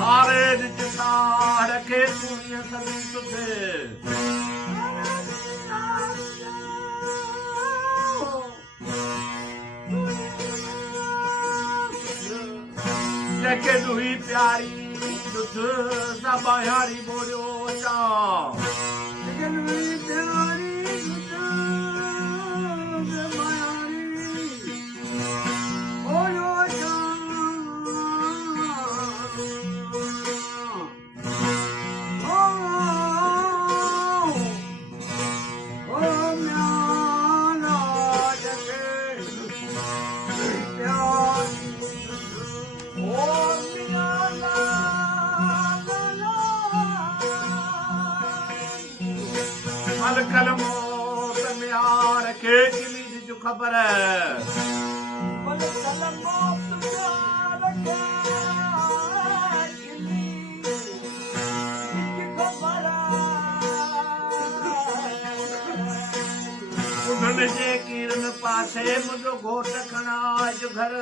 सारे निचता रखे पूरियां सभी तुझे लेके दुही प्यारी दुध सबायारी बोलो चा लेके दुही प्यारी दुध सबायारी बोलो चा कल मौत में आ रखे किली जो खबर है कल मौत में आ रखे किली की खबर उन्होंने जे किरण पासे मुझो घोट खना आज घर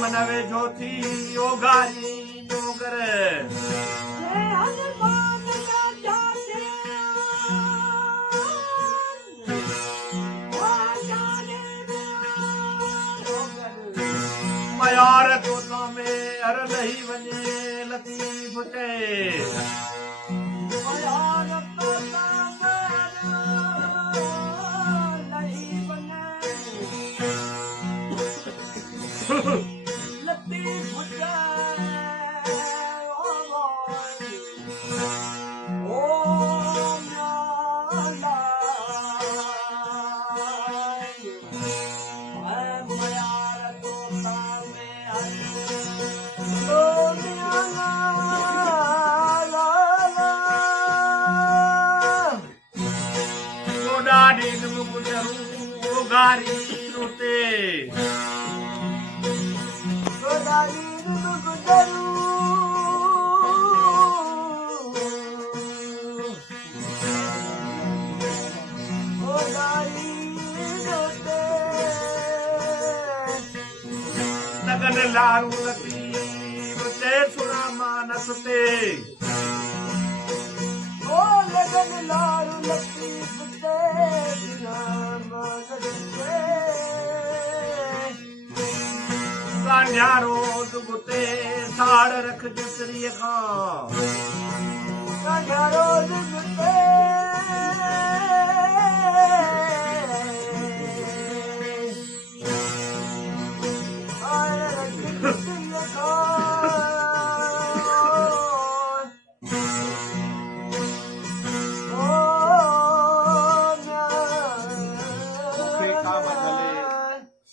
मनवे ज्योति योगारी योगर मयार तोता में हर नहीं बने लतीफ के गारी रोते लगन लारू लतीफ ते सुना मानसते ओ लगन लारू लतीफ ते कान्यारो दुगुते साड़ रख जिसरी खां कान्यारो दुगुते साड़ रख जिसरी खां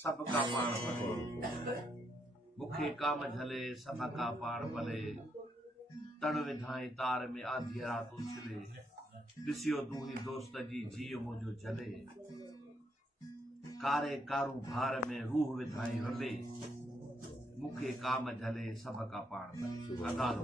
सबका पाण भले मुखे काम झले सबका पाण भले तण विधाई तार में आधी रात उछले दिसियो तू ही दोस्त जी जीव मुझो जले कारे कारू भार में रूह विधाई रले मुखे काम झले सबका पाण भले अदाल